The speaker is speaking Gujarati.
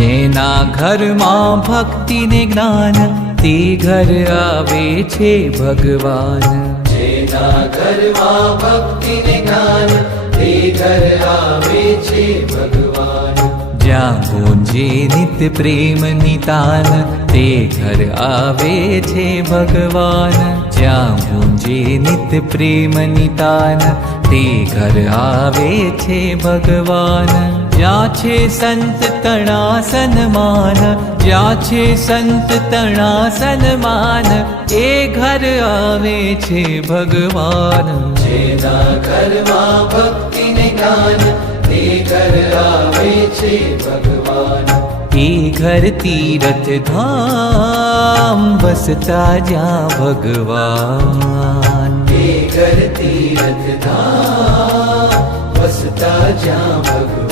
જેના ઘરમાં ભક્તિ ને જ્ઞાન તે ઘર આવે છે ભગવાન. જેના ઘરમાં ભક્તિ ને જ્ઞાન તે ઘર આવે છે ભગવાન. જ્યાં ગુંજે નિત્ય પ્રેમની તાન તે ઘર આવે છે ભગવાન. જ્યાં ગુંજે નિત્ય પ્રેમની તાન તે ઘર આવે છે ભગવાન. જ્યાં છે સંત તણા સન્માન, જ્યાં છે સંત તણા સન્માન એ ઘર આવે છે ભગવાન. જેના ઘરમાં ભક્તિ ને જ્ઞાન તે ઘર આવે છે ભગવાન. એ ઘર તીરથ ધામ વસતા જ્યાં ભગવાન. એ ઘર તીરથ ધામ વસતા જ્યાં ભગવાન.